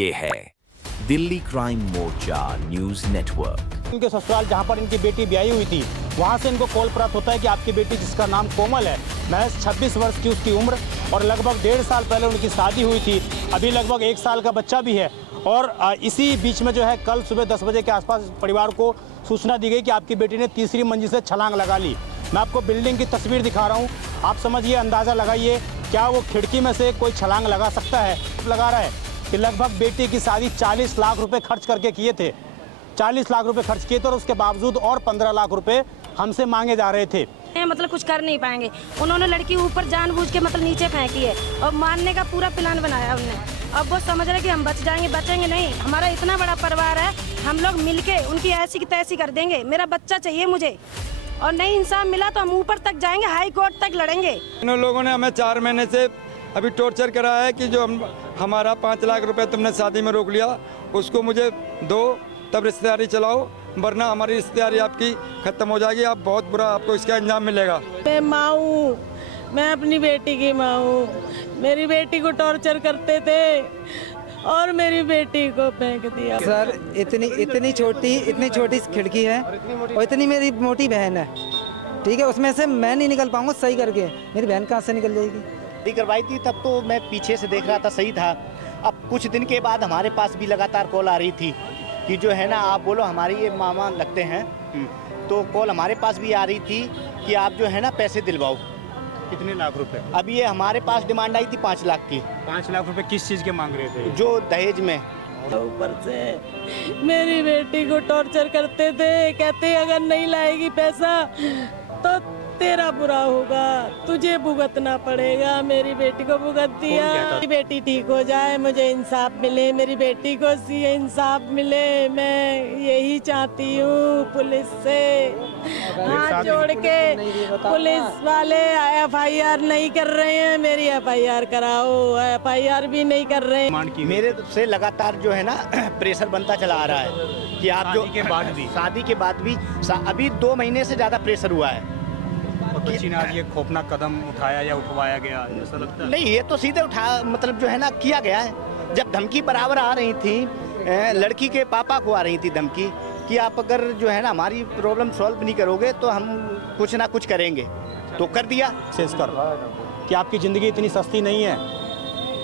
ये है दिल्ली क्राइम मोर्चा news network. इनके ससुराल जहां पर इनकी बेटी ब्याही हुई थी, वहां से इनको कॉल प्राप्त होता है कि आपकी बेटी, जिसका नाम कोमल है, महज 26 वर्ष की उसकी उम्र और लगभग 1.5 साल पहले उनकी शादी हुई थी। अभी लगभग 1 साल का बच्चा भी है। और इसी बीच में जो है कल सुबह 10 बजे के आसपास परिवार को सूचना दी गई कि आपकी बेटी ने तीसरी मंजिल से छलांग लगा ली। मैं आपको बिल्डिंग की तस्वीर दिखा रहा हूँ, आप समझिए, अंदाज़ा लगाइए, क्या वो खिड़की में से कोई छलांग लगा सकता है? लगा रहा है कि लगभग बेटी की शादी 40 लाख रुपए खर्च करके किए थे। 40 लाख रुपए खर्च किए थे और उसके बावजूद और 15 लाख रुपए हमसे मांगे जा रहे थे। मतलब कुछ कर नहीं पाएंगे। उन्होंने लड़की ऊपर जानबूझ के मतलब नीचे फेंकी है और मारने का पूरा प्लान बनाया उन्होंने। अब वो समझ रहे कि हम बच जाएंगे, बचेंगे नहीं। हमारा इतना बड़ा परिवार है, हम लोग मिलके उनकी ऐसी की तैसी कर देंगे। मेरा बच्चा चाहिए मुझे, और नहीं इंसाफ मिला तो हम ऊपर तक जाएंगे, हाई कोर्ट तक लड़ेंगे। इन लोगों ने हमें 4 महीने से अभी टॉर्चर कराया है कि जो हमारा 5 लाख रुपए तुमने शादी में रोक लिया, उसको मुझे दो, तब रिश्तेदारी चलाओ, वरना हमारी रिश्तेदारी आपकी खत्म हो जाएगी। आप बहुत बुरा, आपको इसका अंजाम मिलेगा। मैं माँ हूँ, मैं अपनी बेटी की माँ हूँ। मेरी बेटी को टॉर्चर करते थे और मेरी बेटी को फेंक दिया। सर इतनी छोटी खिड़की है और इतनी मेरी मोटी बहन है, ठीक है, उसमें से मैं नहीं निकल पाऊंगा सही करके। मेरी बहन कहाँ से निकल जाएगी? करवाई थी तब तो मैं पीछे से देख रहा था, सही था। अब कुछ दिन के बाद हमारे पास भी लगातार कॉल आ रही थी कि जो है ना, आप बोलो हमारे ये मामा लगते हैं, तो कॉल हमारे पास भी आ रही थी कि आप जो है ना पैसे दिलवाओ। कितने लाख रुपए? अब ये हमारे पास डिमांड आई थी 5 लाख की। 5 लाख रुपए किस चीज़ के मांग रहे थे? जो दहेज में। ऊपर से मेरी बेटी को टॉर्चर करते थे, कहते अगर नहीं लाएगी पैसा तो तेरा बुरा होगा, तुझे भुगतना पड़ेगा। मेरी बेटी को भुगत दिया। मेरी बेटी ठीक हो जाए, मुझे इंसाफ मिले, मेरी बेटी को इंसाफ मिले, मैं यही चाहती हूँ। पुलिस से हाथ जोड़ के, पुलिस वाले FIR नहीं कर रहे हैं, मेरी FIR कराओ। FIR भी नहीं कर रहे हैं। मेरे से लगातार जो है ना प्रेशर बनता चला आ रहा है कि आप जो शादी के बाद भी अभी 2 महीने से ज़्यादा प्रेशर हुआ है। बच्ची ने आज ये खौफनाक कदम उठाया या उठवाया गया, ऐसा लगता है? नहीं, ये तो सीधे मतलब जो है ना किया गया है। जब धमकी बराबर आ रही थी, लड़की के पापा को आ रही थी धमकी कि आप अगर जो है ना हमारी प्रॉब्लम सॉल्व नहीं करोगे तो हम कुछ ना कुछ करेंगे, तो कर दिया। कर कि आपकी ज़िंदगी इतनी सस्ती नहीं है।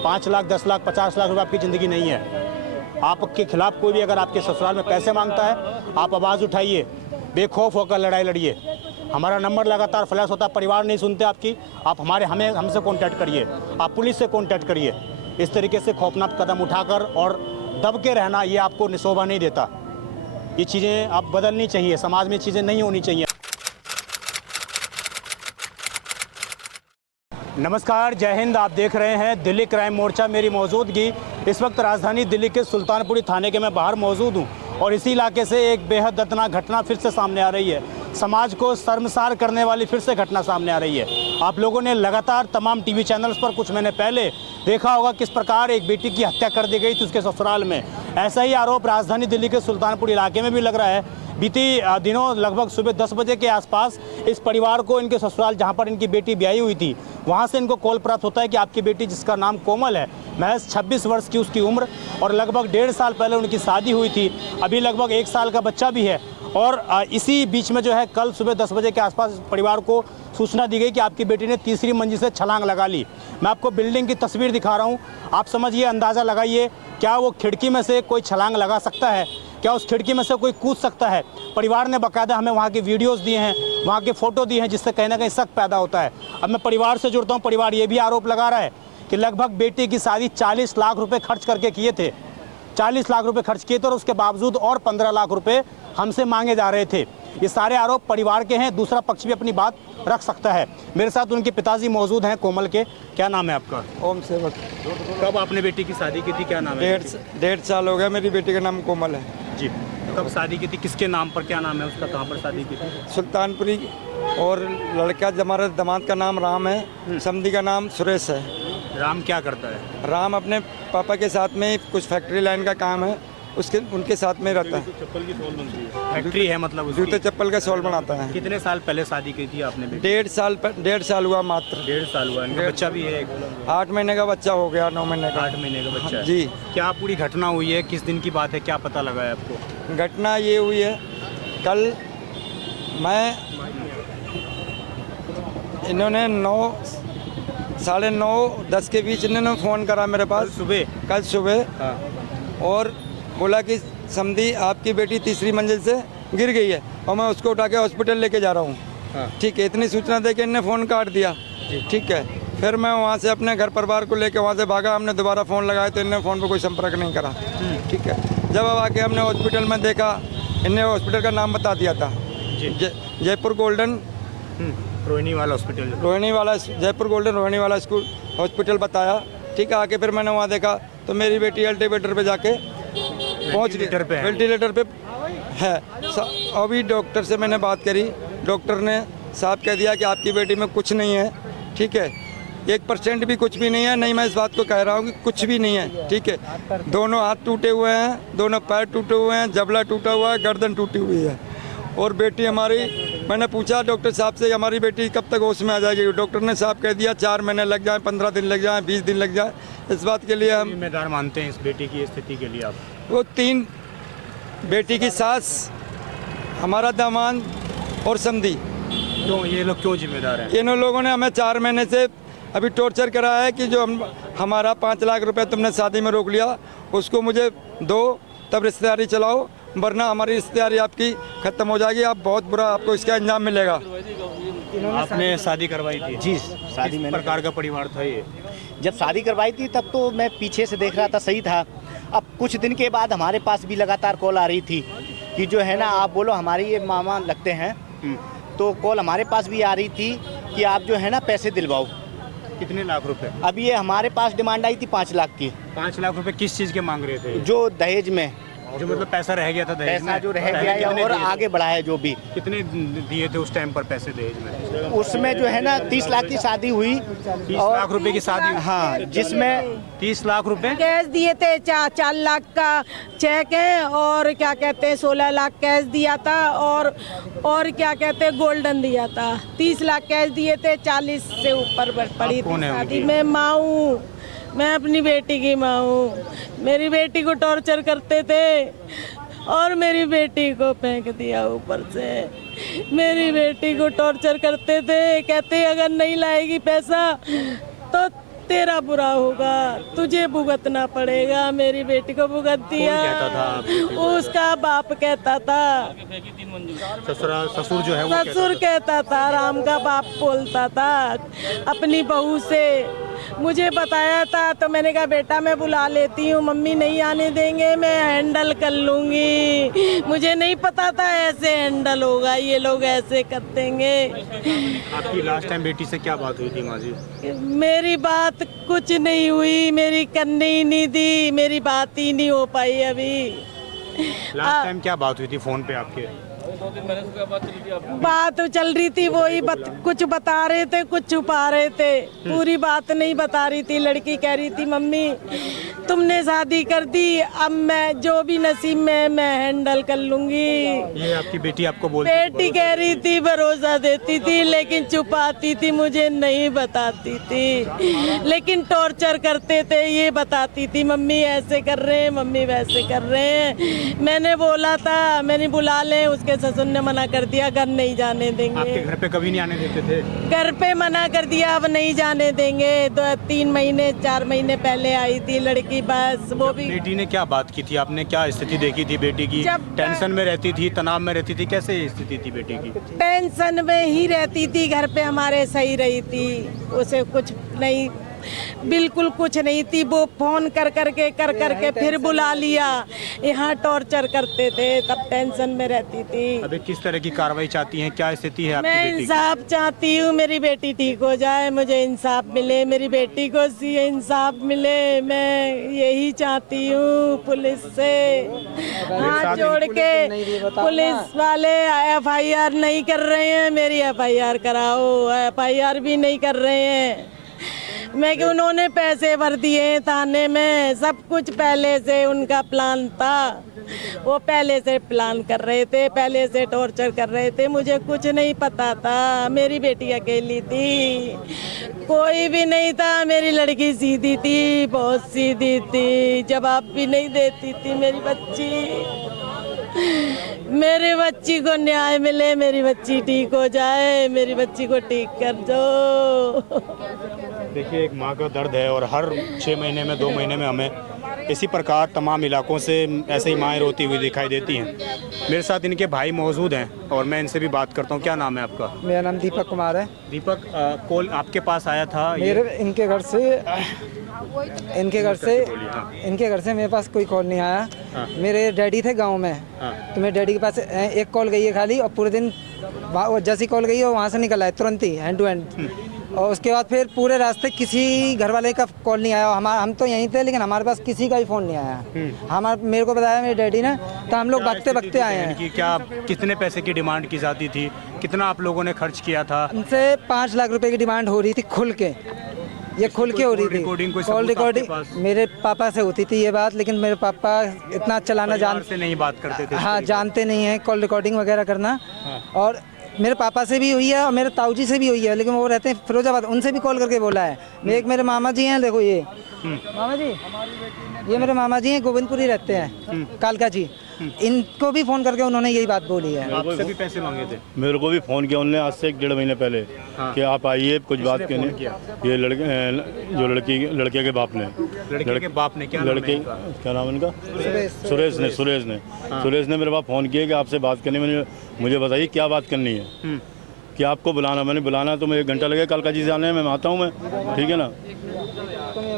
5 लाख, 10 लाख, 50 लाख रुपए आपकी ज़िंदगी नहीं है। आपके खिलाफ कोई भी अगर आपके ससुराल में पैसे मांगता है, आप आवाज़ उठाइए, बेखौफ होकर लड़ाई लड़िए। हमारा नंबर लगातार फ्लैश होता है, परिवार नहीं सुनते आपकी, आप हमसे कांटेक्ट करिए, आप पुलिस से कांटेक्ट करिए। इस तरीके से खौफनाक कदम उठाकर और दब के रहना, ये आपको निशोभा नहीं देता। ये चीज़ें आप बदलनी चाहिए, समाज में चीज़ें नहीं होनी चाहिए। नमस्कार, जय हिंद। आप देख रहे हैं दिल्ली क्राइम मोर्चा। मेरी मौजूदगी इस वक्त राजधानी दिल्ली के सुल्तानपुरी थाने के मैं बाहर मौजूद हूँ और इसी इलाके से एक बेहद दर्दनाक घटना फिर से सामने आ रही है। समाज को शर्मसार करने वाली फिर से घटना सामने आ रही है। आप लोगों ने लगातार तमाम टीवी चैनल्स पर कुछ महीने पहले देखा होगा किस प्रकार एक बेटी की हत्या कर दी गई थी उसके ससुराल में। ऐसा ही आरोप राजधानी दिल्ली के सुल्तानपुर इलाके में भी लग रहा है। बीती दिनों लगभग सुबह 10 बजे के आसपास इस परिवार को इनके ससुराल जहां पर इनकी बेटी ब्याही हुई थी, वहां से इनको कॉल प्राप्त होता है कि आपकी बेटी, जिसका नाम कोमल है, महज 26 वर्ष की उसकी उम्र और लगभग 1.5 साल पहले उनकी शादी हुई थी। अभी लगभग 1 साल का बच्चा भी है। और इसी बीच में जो है कल सुबह 10 बजे के आसपास परिवार को सूचना दी गई कि आपकी बेटी ने तीसरी मंजिल से छलांग लगा ली। मैं आपको बिल्डिंग की तस्वीर दिखा रहा हूँ, आप समझिए, अंदाज़ा लगाइए, क्या वो खिड़की में से कोई छलांग लगा सकता है? क्या उस खिड़की में से कोई कूद सकता है? परिवार ने बाकायदा हमें वहाँ की वीडियोस दिए हैं, वहाँ के फ़ोटो दिए हैं, जिससे कहीं ना कहीं शक पैदा होता है। अब मैं परिवार से जुड़ता हूँ। परिवार ये भी आरोप लगा रहा है कि लगभग बेटी की शादी 40 लाख रुपए खर्च करके किए थे। 40 लाख रुपए खर्च किए थे और उसके बावजूद और 15 लाख रुपए हमसे मांगे जा रहे थे। ये सारे आरोप परिवार के हैं, दूसरा पक्ष भी अपनी बात रख सकता है। मेरे साथ उनके पिताजी मौजूद हैं, कोमल के। क्या नाम है आपका? ओम सेवक। कब आपने बेटी की शादी की थी? क्या नाम है? 1.5 साल हो गया। मेरी बेटी का नाम कोमल है जी। कब शादी की थी? किसके नाम पर? क्या नाम है उसका? कहाँ पर शादी की थी? सुल्तानपुरी। और लड़का, हमारे दामाद का नाम राम है, समधी का नाम सुरेश है। राम क्या करता है? राम अपने पापा के साथ में कुछ फैक्ट्री लाइन का काम है उसके उनके साथ में रहता है। फैक्ट्री है मतलब उसकी। जूते चप्पल का सॉल बनाता है। कितने साल पहले शादी की थी आपने बेटी? 1.5 साल हुआ मात्र। 1.5 साल हुआ। इनका बच्चा भी है? 8 महीने का बच्चा हो गया, 9 महीने का। 8 महीने का बच्चा है। जी। क्या पूरी घटना हुई है, किस दिन की बात है, क्या पता लगा है आपको? घटना ये हुई है, कल मैं इन्होंने 9:30 के बीच इन्होंने फ़ोन करा मेरे पास कल सुबह हाँ। और बोला कि समधी आपकी बेटी तीसरी मंजिल से गिर गई है और मैं उसको उठा के हॉस्पिटल लेके जा रहा हूँ। हाँ। ठीक है, इतनी सूचना दे के इन्होंने फ़ोन काट दिया। ठीक है, फिर मैं वहाँ से अपने घर परिवार को लेके वहाँ से भागा। हमने दोबारा फ़ोन लगाया तो इन्होंने फ़ोन पर कोई संपर्क नहीं करा। ठीक है, जब अब आके हमने हॉस्पिटल में देखा, इन्हें हॉस्पिटल का नाम बता दिया था, जयपुर गोल्डन रोहिणी वाला हॉस्पिटल। रोहिणी वाला, जयपुर गोल्डन रोहिणी वाला स्कूल हॉस्पिटल बताया। ठीक है, आके फिर मैंने वहाँ देखा तो मेरी बेटी एल्टीवेटर पे जाके पहुँच गई, वेंटिलेटर पे है। अभी डॉक्टर से मैंने बात करी, डॉक्टर ने साफ कह दिया कि आपकी बेटी में कुछ नहीं है। ठीक है, 1% भी कुछ भी नहीं है। नहीं, मैं इस बात को कह रहा हूँ कि कुछ भी नहीं है। ठीक है, दोनों हाथ टूटे हुए हैं, दोनों पैर टूटे हुए हैं, जबड़ा टूटा हुआ है, गर्दन टूटी हुई है। और बेटी हमारी, मैंने पूछा डॉक्टर साहब से हमारी बेटी कब तक होश में आ जाएगी? डॉक्टर ने साहब कह दिया 4 महीने लग जाए, 15 दिन लग जाए, 20 दिन लग जाए। इस बात के लिए हम जिम्मेदार मानते हैं इस बेटी की स्थिति के लिए आप? वो 3 बेटी की सास, हमारा दामाद और समधी, क्यों ये लोग क्यों जिम्मेदार हैं? इन लोगों ने हमें 4 महीने से अभी टॉर्चर कराया है कि जो हमारा 5 लाख रुपए तुमने शादी में रोक लिया, उसको मुझे दो, तब रिश्तेदारी चलाओ, वरना हमारी रिश्तेदारी आपकी ख़त्म हो जाएगी। आप बहुत बुरा आपको इसका अंजाम मिलेगा। आपने शादी करवाई थी? जी, शादी किस प्रकार का परिवार था ये? जब शादी करवाई थी तब तो मैं पीछे से देख रहा था, सही था। अब कुछ दिन के बाद हमारे पास भी लगातार कॉल आ रही थी कि जो है ना, आप बोलो हमारे ये मामा लगते हैं, तो कॉल हमारे पास भी आ रही थी कि आप जो है ना पैसे दिलवाओ। कितने लाख रुपए? अब ये हमारे पास डिमांड आई थी 5 लाख की। 5 लाख रुपए किस चीज़ के मांग रहे थे? जो दहेज में, जो मतलब पैसा रह गया था दहेज पैसा में? जो रह पहले गया है कितने और दिए थे? आगे बढ़ा है जो भी। कितने दिए थे उस टाइम पर पैसे दहेज में? उसमें जो है ना 30 लाख की शादी हुई। 30 लाख रुपए की शादी? हाँ, जिसमें 30 लाख रुपए कैश दिए थे, 4 लाख का चेक है और क्या कहते हैं 16 लाख कैश दिया था और क्या कहते हैं गोल्डन दिया था। 30 लाख कैश दिए थे, 40 से ऊपर पड़ी थी शादी में। माँ हूँ मैं, अपनी बेटी की माँ हूँ। मेरी बेटी को टॉर्चर करते थे और मेरी बेटी को फेंक दिया ऊपर से। मेरी बेटी को टॉर्चर करते थे, कहते अगर नहीं लाएगी पैसा तो तेरा बुरा होगा, तुझे भुगतना पड़ेगा। मेरी बेटी को भुगत दिया। कौन कहता था? उसका बाप कहता था। ससुर जो है वो ससुर कहता था, राम का बाप बोलता था अपनी बहू से। मुझे बताया था तो मैंने कहा बेटा मैं बुला लेती हूँ, मम्मी नहीं आने देंगे, मैं हैंडल कर लूँगी। मुझे नहीं पता था ऐसे हैंडल होगा, ये लोग ऐसे कर देंगे। आपकी लास्ट टाइम बेटी से क्या बात हुई थी माँ जी? मेरी बात कुछ नहीं हुई, मेरी करनी ही नहीं दी, मेरी बात ही नहीं हो पाई अभी। लास्ट टाइम क्या बात हुई थी फोन पे आपके? बात चल रही थी, वही कुछ बता रहे थे, कुछ छुपा रहे थे, पूरी बात नहीं बता रही थी। लड़की कह रही थी मम्मी तुमने शादी कर दी, अब मैं जो भी नसीब में मैं हैंडल कर लूंगी। ये आपकी बेटी आपको बोलती? बेटी कह रही थी, भरोसा देती थी लेकिन छुपाती थी, मुझे नहीं बताती थी। लेकिन टॉर्चर करते थे, ये बताती थी मम्मी ऐसे कर रहे हैं, मम्मी वैसे कर रहे हैं। मैंने बोला था मैंने बुला ले, उसके ससुर ने मना कर दिया, घर नहीं जाने देंगे। आपके घर पे कभी नहीं आने देते थे? घर पे मना कर दिया, अब नहीं जाने देंगे। 3 महीने 4 महीने पहले आई थी लड़की, बस वो भी। बेटी ने क्या बात की थी? आपने क्या स्थिति देखी थी बेटी की? टेंशन में रहती थी, तनाव में रहती थी, कैसे स्थिति थी बेटी की? टेंशन में ही रहती थी, घर पे हमारे सही रही थी, उसे कुछ नहीं, बिल्कुल कुछ नहीं थी। वो फोन कर करके फिर बुला लिया, यहाँ टॉर्चर करते थे, तब टेंशन में रहती थी। अभी किस तरह की कार्रवाई चाहती हैं? क्या स्थिति है आपकी मैं बेटी की? इंसाफ चाहती हूँ, मेरी बेटी ठीक हो जाए, मुझे इंसाफ मिले, मेरी बेटी को इंसाफ मिले, मैं यही चाहती हूँ। पुलिस से हाथ जोड़ के, पुलिस वाले FIR नहीं कर रहे हैं, मेरी FIR कराओ। FIR भी नहीं कर रहे हैं, मैं कि उन्होंने पैसे भर दिए थाने में, सब कुछ पहले से उनका प्लान था। वो पहले से प्लान कर रहे थे, पहले से टॉर्चर कर रहे थे, मुझे कुछ नहीं पता था। मेरी बेटी अकेली थी, कोई भी नहीं था। मेरी लड़की सीधी थी, बहुत सीधी थी, जवाब भी नहीं देती थी। मेरी बच्ची को न्याय मिले, मेरी बच्ची ठीक हो जाए, मेरी बच्ची को ठीक कर दो। देखिए, एक माँ का दर्द है और हर 6 महीने में 2 महीने में हमें इसी प्रकार तमाम इलाकों से ऐसे ही माएँ रोती हुई दिखाई देती हैं। मेरे साथ इनके भाई मौजूद हैं और मैं इनसे भी बात करता हूँ। क्या नाम है आपका? मेरा नाम दीपक कुमार है। दीपक, कॉल आपके पास आया था? मेरे इनके घर से मेरे पास कोई कॉल नहीं आया। मेरे डैडी थे गांव में, तो मेरे डैडी के पास एक कॉल गई है खाली, और पूरे दिन जैसी कॉल गई है वहाँ से निकल आए तुरंत ही, हैंड टू हैंड। और उसके बाद फिर पूरे रास्ते किसी घर वाले का कॉल नहीं आया। हम तो यहीं थे, लेकिन हमारे पास किसी का भी फ़ोन नहीं आया। मेरे को बताया मेरे डैडी ने, तो हम लोग भागते आए हैं। कि क्या कितने पैसे की डिमांड की जाती थी, कितना आप लोगों ने खर्च किया था? उनसे 5 लाख रुपए की डिमांड हो रही थी, खुल के। ये खुल के हो रही थी कॉल रिकॉर्डिंग। मेरे पापा से होती थी ये बात, लेकिन मेरे पापा इतना चलाना जानते नहीं, बात करते थे। हाँ, जानते नहीं हैं कॉल रिकॉर्डिंग वगैरह करना। और मेरे पापा से भी हुई है और मेरे ताऊजी से भी हुई है, लेकिन वो रहते हैं फिरोजाबाद, उनसे भी कॉल करके बोला है। एक मेरे मामा जी हैं, देखो ये मामा जी, ये मेरे मामा जी हैं, गोविंदपुरी रहते हैं, कालका जी। इनको भी फ़ोन करके उन्होंने यही बात बोली है। आपसे भी पैसे मांगे थे? मेरे को भी फ़ोन किया उन्होंने आज से 1-1.5 महीने पहले कि आप आइए कुछ बात करनी। ये लड़के के बाप ने, लड़के के बाप ने, क्या नाम इनका? सुरेश ने मेरे पास फ़ोन किया कि आपसे बात करनी। मुझे बताइए क्या बात करनी है, कि आपको बुलाना। मैंने बुलाना तो मैं 1 घंटा लगेगा कालका जी से आने में, मैं आता हूँ मैं, ठीक है ना।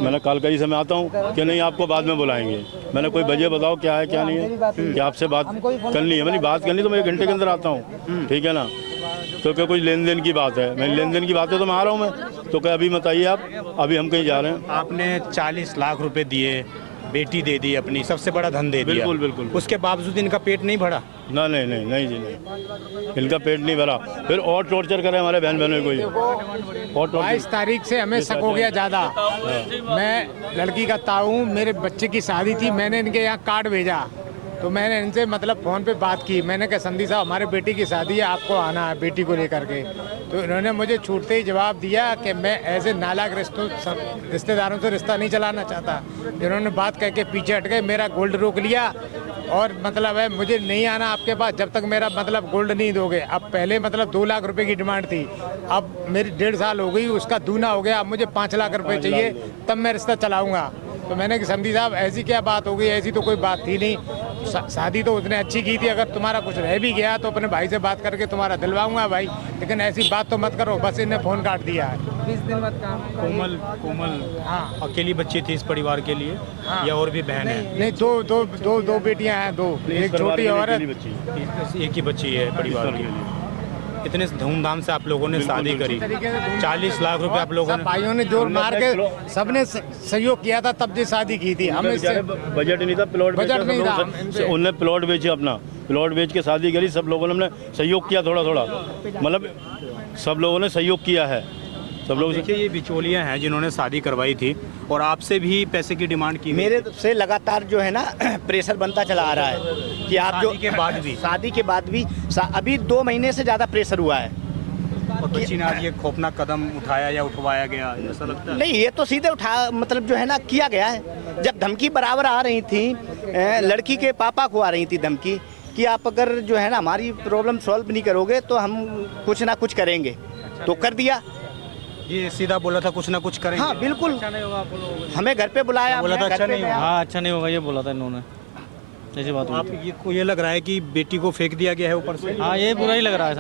मैंने कालका जी से मैं आता हूँ कि नहीं आपको बाद में बुलाएंगे। मैंने कोई वजह बताओ क्या है क्या नहीं है, कि आपसे बात करनी है। मैंने बात करनी तो मैं 1 घंटे के अंदर आता हूँ, ठीक है ना। तो क्या कोई लेन देन की बात है? मैं लेन देन की बात है तो मैं आ रहा हूँ मैं। तो क्या अभी बताइए आप, अभी हम कहीं जा रहे हैं। आपने 40 लाख रुपए दिए, बेटी दे दी अपनी, सबसे बड़ा धन दे दिया। बिल्कुल। उसके बावजूद इनका पेट नहीं भरा? नहीं जी, नहीं, इनका पेट नहीं भरा। फिर और टॉर्चर करे हमारे बहनों को। और 22 तारीख से हमें शक हो गया ज़्यादा। मैं लड़की का ताऊ हूँ, मेरे बच्चे की शादी थी, मैंने इनके यहाँ कार्ड भेजा, तो मैंने इनसे मतलब फ़ोन पे बात की। मैंने कहा संधी साहब हमारे बेटी की शादी है, आपको आना है बेटी को लेकर के। तो इन्होंने मुझे छूटते ही जवाब दिया कि मैं ऐसे नालायक रिश्तेदारों से रिश्ता नहीं चलाना चाहता। इन्होंने बात करके पीछे हट गए, मेरा गोल्ड रोक लिया और मतलब है मुझे नहीं आना आपके पास जब तक मेरा मतलब गोल्ड नहीं दोगे। अब पहले मतलब 2 लाख रुपए की डिमांड थी, अब मेरी 1.5 साल हो गई, उसका दूना हो गया। अब मुझे 5 लाख रुपए चाहिए, तब मैं रिश्ता चलाऊँगा। तो मैंने कहा समधी साहब ऐसी क्या बात हो गई? ऐसी तो कोई बात थी नहीं, शादी तो उसने अच्छी की थी। अगर तुम्हारा कुछ रह भी गया तो अपने भाई से बात करके तुम्हारा दिलवाऊंगा भाई, लेकिन ऐसी बात तो मत करो। बस इन्हें फ़ोन काट दिया है। 20 दिन बाद काम। कोमल हाँ, अकेली बच्ची थी इस परिवार के लिए? हाँ। या और भी बहन है? नहीं, दो बेटियां हैं, 2, एक छोटी औरत। एक ही बच्ची है परिवार की। इतने धूमधाम से आप लोगों ने शादी करी, 40 लाख रुपए आप लोगों ने, भाइयों ने जोर मार के सबने सहयोग किया था, तब से शादी की थी। हमें बजट नहीं था, बजट नहीं था। उन्होंने प्लॉट बेचे, अपना प्लॉट बेच के शादी करी। सब लोगों ने हमने सहयोग किया, थोड़ा मतलब सब लोगों ने सहयोग किया है। सब लोग देखिए, ये बिचौलियां हैं जिन्होंने शादी करवाई थी और आपसे भी पैसे की डिमांड की। मेरे से लगातार जो है ना प्रेशर बनता चला आ रहा है कि आप जो शादी के बाद भी अभी 2 महीने से ज़्यादा प्रेशर हुआ है। और किसी ने आज ये खौफनाक कदम उठाया या उठवाया गया, ऐसा लगता है? नहीं, ये तो सीधे मतलब जो है ना किया गया है। जब धमकी बराबर आ रही थी, लड़की के पापा को आ रही थी धमकी कि आप अगर जो है ना हमारी प्रॉब्लम सॉल्व नहीं करोगे तो हम कुछ ना कुछ करेंगे। तो कर दिया। ये सीधा बोला था कुछ ना कुछ करेंगे। हाँ बिल्कुल, हमें घर पे बुलाया, बोला था अच्छा नहीं होगा। हाँ, अच्छा नहीं होगा ये बोला था इन्होंने, ऐसी बात। आप ये लग रहा है कि बेटी को फेंक दिया गया है ऊपर से? हाँ, ये बुरा ही लग रहा है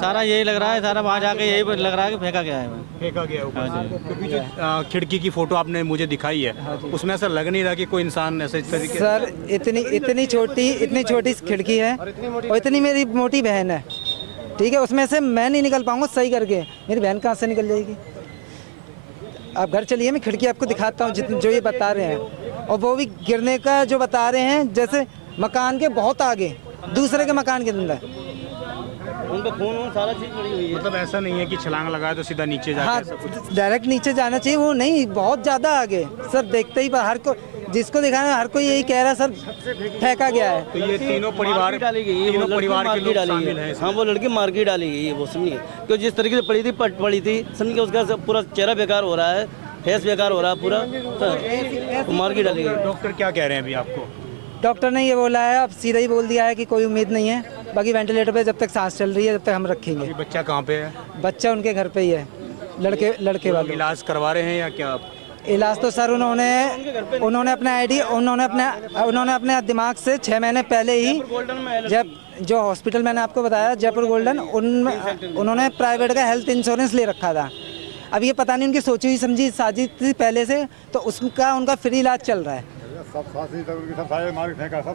सारा यही लग रहा है सारा। वहाँ जाके यही लग रहा है कि फेंका गया है, फेंका गया है ऊपर से। क्योंकि जो खिड़की की फोटो आपने मुझे दिखाई है उसमें ऐसा लग नहीं रहा कि कोई इंसान ऐसे तरीके। सर इतनी छोटी खिड़की है और इतनी मेरी मोटी बहन है, ठीक है, उसमें से मैं नहीं निकल पाऊंगा सही करके। मेरी बहन कहाँ से निकल जाएगी? आप घर चलिए, मैं खिड़की आपको दिखाता हूँ जो ये बता रहे हैं। और वो भी गिरने का जो बता रहे हैं, जैसे मकान के बहुत आगे, दूसरे के मकान के अंदर। उनका खून सारा चीज़ पड़ी हुई है। मतलब ऐसा नहीं है कि छलांग लगाए तो सीधा नीचे जाके हाँ, ऐसा कुछ? डायरेक्ट नीचे जाना चाहिए, वो नहीं, बहुत ज़्यादा आगे सर। देखते ही हर को, जिसको दिखाना हर कोई यही कह रहा है सर फेंका गया है। तो ये तीनों परिवार डाली गई, तीनों परिवार के लोग शामिल हैं हाँ, वो लड़की मार के डाली गई है, वो समझिए। क्योंकि जिस तरीके से पड़ी थी समझिए, उसका पूरा चेहरा बेकार हो रहा है, फेस बेकार हो रहा है पूरा, तो मार के डाली गई। डॉक्टर क्या कह रहे हैं अभी आपको? डॉक्टर ने ये बोला है, अब सीधा ही बोल दिया है कि कोई उम्मीद नहीं है, बाकी वेंटिलेटर पे जब तक सांस चल रही है तब तक हम रखेंगे। अभी बच्चा कहाँ पे है? बच्चा उनके घर पे ही है, लड़के वाले। इलाज करवा रहे हैं या क्या? इलाज तो सर उन्होंने अपने दिमाग से 6 महीने पहले ही, जब जो हॉस्पिटल मैंने आपको बताया जयपुर गोल्डन, उन्होंने प्राइवेट का हेल्थ इंश्योरेंस ले रखा था। अब ये पता नहीं उनकी सोची हुई समझी साजिश थी पहले से, तो उनका फ्री इलाज चल रहा है,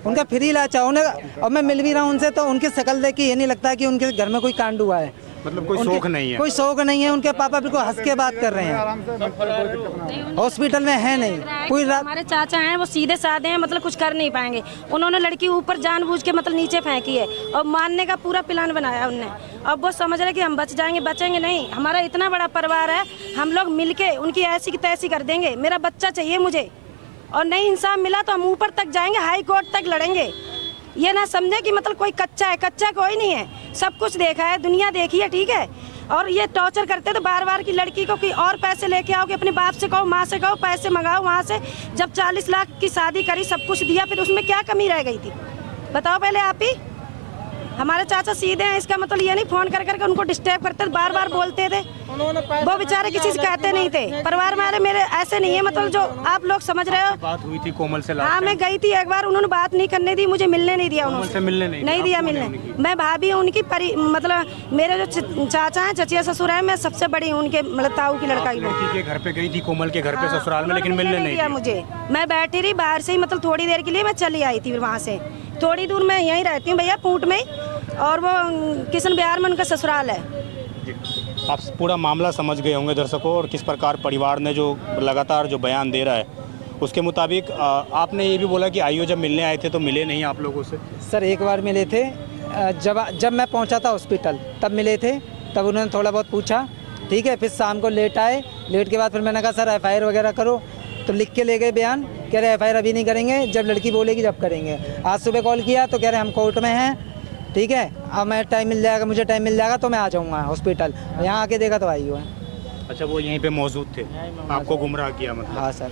उनका फ्री इलाज है उन्हें। और मैं मिल भी रहा हूँ उनसे, तो उनकी शक्ल देख के ये नहीं लगता कि उनके घर में कोई कांड हुआ है। मतलब कोई शौक नहीं है? कोई शौक नहीं है। उनके पापा बिल्कुल हंस के बात कर रहे हैं, हॉस्पिटल में है नहीं कोई। हमारे चाचा हैं, वो सीधे साधे हैं, मतलब कुछ कर नहीं पाएंगे। उन्होंने लड़की ऊपर जानबूझ के मतलब नीचे फेंकी है और मारने का पूरा प्लान बनाया उनने। अब वो समझ रहे कि हम बच जाएंगे, बचेंगे नहीं। हमारा इतना बड़ा परिवार है, हम लोग मिलके उनकी ऐसी की तैसी कर देंगे। मेरा बच्चा चाहिए मुझे, और नहीं इंसाफ मिला तो हम ऊपर तक जाएंगे, हाई कोर्ट तक लड़ेंगे। ये ना समझे कि मतलब कोई कच्चा है, कच्चा कोई नहीं है, सब कुछ देखा है, दुनिया देखी है, ठीक है। और ये टॉर्चर करते तो बार बार की लड़की को कि और पैसे लेके आओ, कि अपने बाप से कहो, माँ से कहो, पैसे मंगाओ वहाँ से। जब 40 लाख की शादी करी, सब कुछ दिया, फिर उसमें क्या कमी रह गई थी बताओ पहले आप ही। हमारे चाचा सीधे हैं, इसका मतलब ये नहीं फोन कर करके उनको डिस्टर्ब करते, बार बार बोलते थे। वो बेचारे किसी से कहते नहीं थे। परिवार में मेरे ऐसे नहीं है, मतलब जो आप लोग समझ रहे हो। बात हुई थी कोमल से? हाँ, मैं गई थी एक बार, उन्होंने बात नहीं करने दी, मुझे मिलने नहीं दिया। उन्होंने मिलने नहीं दिया मिलने। मैं भाभी हूँ उनकी, मतलब मेरे जो चाचा हैं, चचिया ससुर है, मैं सबसे बड़ी हूँ उनके, मतलब ताऊ की लड़का के घर पे गई थी कोमल के घर पे ससुराल में, लेकिन मिलने नहीं दिया मुझे। मैं बैठी रही बाहर से ही, मतलब थोड़ी देर के लिए मैं चली आई थी वहाँ से। थोड़ी दूर मैं यहीं रहती हूँ भैया, पूट में, और वो किशन बिहार में उनका ससुराल है। आप पूरा मामला समझ गए होंगे दर्शकों, और किस प्रकार परिवार ने जो लगातार जो बयान दे रहा है उसके मुताबिक। आपने ये भी बोला कि आईओ जब मिलने आए थे तो मिले नहीं आप लोगों से? सर एक बार मिले थे, जब मैं पहुंचा था हॉस्पिटल तब मिले थे, तब उन्होंने थोड़ा बहुत पूछा, ठीक है। फिर शाम को लेट आए, लेट के बाद फिर मैंने कहा सर FIR वगैरह करो, तो लिख के ले गए बयान, कह रहे FIR अभी नहीं करेंगे, जब लड़की बोलेगी जब करेंगे। आज सुबह कॉल किया तो कह रहे हम कोर्ट में हैं, ठीक है, अब मैं टाइम मिल जाएगा, मुझे टाइम मिल जाएगा तो मैं आ जाऊँगा हॉस्पिटल। यहाँ आके देखा तो आई हुआ है। अच्छा, वो यहीं पे मौजूद थे, आपको गुमराह किया मतलब? हाँ सर।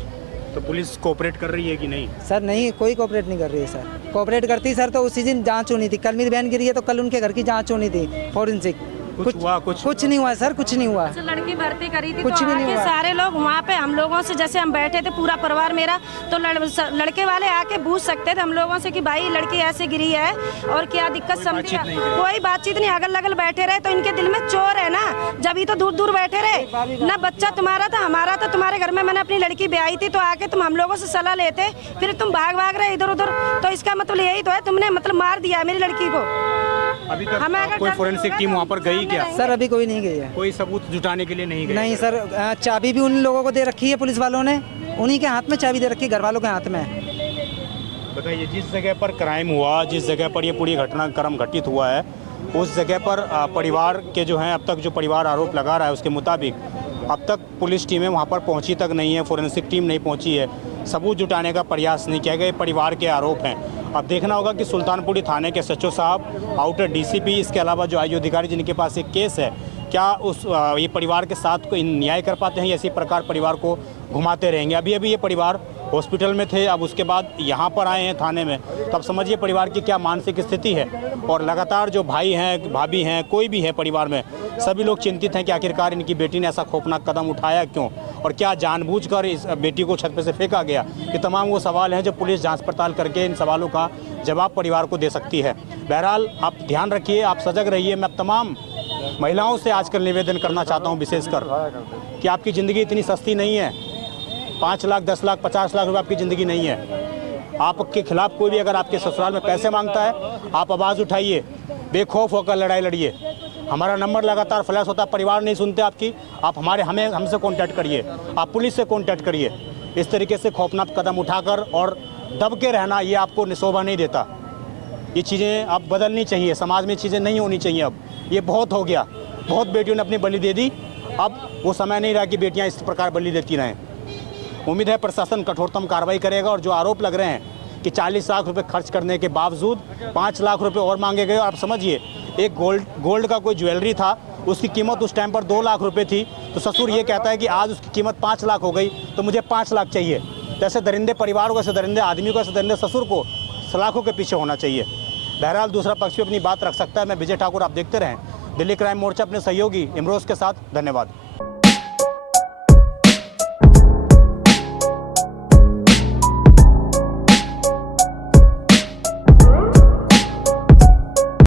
तो पुलिस कोऑपरेट कर रही है कि नहीं? सर नहीं, कोई कोऑपरेट नहीं कर रही है सर। कोऑपरेट करती सर तो उसी दिन जांच होनी थी। कल मेरी बहन गिरी है तो कल उनके घर की जांच होनी थी, फोरेंसिक। कुछ नहीं हुआ सर, कुछ नहीं हुआ। लड़की भर्ती करी थी, कुछ तो भी नहीं हुआ। सारे लोग वहाँ पे हम लोगों से, जैसे हम बैठे थे पूरा परिवार मेरा, तो लड़के वाले आके पूछ सकते थे हम लोगों से कि भाई लड़की ऐसे गिरी है और क्या दिक्कत समझी। कोई बातचीत नहीं, अगल लगल बैठे रहे। तो इनके दिल में चोर है ना, जब ही तो दूर दूर बैठे रहे ना। बच्चा तुम्हारा था, हमारा था, तुम्हारे घर में मैंने अपनी लड़की ब्याही थी, तो आके तुम हम लोगों से सलाह लेते, फिर तुम भाग रहे इधर उधर। तो इसका मतलब यही तो है, तुमने मतलब मार दिया मेरी लड़की को। अभी तक कोई फोरेंसिक टीम वहाँ पर गई क्या? सर अभी कोई नहीं गई है। कोई सबूत जुटाने के लिए नहीं गई? नहीं सर, चाबी भी उन लोगों को दे रखी है पुलिस वालों ने, उन्हीं के हाथ में चाबी दे रखी है, घर वालों के हाथ में। बताइए, जिस जगह पर क्राइम हुआ, जिस जगह पर ये पूरी घटनाक्रम घटित हुआ है, उस जगह पर परिवार के जो हैं, अब तक जो परिवार आरोप लगा रहा है उसके मुताबिक अब तक पुलिस टीमें वहाँ पर पहुँची तक नहीं है, फोरेंसिक टीम नहीं पहुँची है, सबूत जुटाने का प्रयास नहीं किया गया। परिवार के आरोप हैं। अब देखना होगा कि सुल्तानपुरी थाने के SHO साहब, आउटर DCP, इसके अलावा जो आईओ अधिकारी जिनके पास एक केस है, क्या ये परिवार के साथ कोई न्याय कर पाते हैं या इसी प्रकार परिवार को घुमाते रहेंगे? अभी अभी ये परिवार हॉस्पिटल में थे, अब उसके बाद यहाँ पर आए हैं थाने में, तो अब समझिए परिवार की क्या मानसिक स्थिति है। और लगातार जो भाई हैं, भाभी हैं, कोई भी है परिवार में, सभी लोग चिंतित हैं कि आखिरकार इनकी बेटी ने ऐसा खौफनाक कदम उठाया क्यों, और क्या जानबूझकर इस बेटी को छत पर से फेंका गया। ये तमाम वो सवाल हैं जो पुलिस जाँच पड़ताल करके इन सवालों का जवाब परिवार को दे सकती है। बहरहाल आप ध्यान रखिए, आप सजग रहिए। मैं तमाम महिलाओं से आजकल निवेदन करना चाहता हूं, विशेषकर कि आपकी ज़िंदगी इतनी सस्ती नहीं है। 5 लाख, 10 लाख, 50 लाख रुपए आपकी ज़िंदगी नहीं है। आपके खिलाफ कोई भी अगर आपके ससुराल में पैसे मांगता है, आप आवाज़ उठाइए, बेखौफ होकर लड़ाई लड़िए। हमारा नंबर लगातार फ्लैश होता है, परिवार नहीं सुनते आपकी, आप हमसे कॉन्टैक्ट करिए, आप पुलिस से कॉन्टैक्ट करिए। इस तरीके से खौफनाक कदम उठाकर और दब के रहना, ये आपको शोभा नहीं देता। ये चीज़ें अब बदलनी चाहिए, समाज में चीज़ें नहीं होनी चाहिए अब। ये बहुत हो गया, बहुत बेटियों ने अपनी बलि दे दी। अब वो समय नहीं रहा कि बेटियां इस प्रकार बलि देती रहें। उम्मीद है प्रशासन कठोरतम कार्रवाई करेगा और जो आरोप लग रहे हैं कि 40 लाख रुपए खर्च करने के बावजूद 5 लाख रुपए और मांगे गए। आप समझिए, एक गोल्ड का कोई ज्वेलरी था, उसकी कीमत उस टाइम पर 2 लाख रुपए थी, तो ससुर ये कहता है कि आज उसकी कीमत 5 लाख हो गई तो मुझे 5 लाख चाहिए। तो ऐसे दरिंदे परिवार को, ऐसे दरिंदे आदमी को, ऐसे दरिंदे ससुर को सलाखों के पीछे होना चाहिए। बहरहाल दूसरा पक्ष भी अपनी बात रख सकता है। मैं विजय ठाकुर, आप देखते रहें दिल्ली क्राइम मोर्चा अपने सहयोगी इमरोज के साथ। धन्यवाद।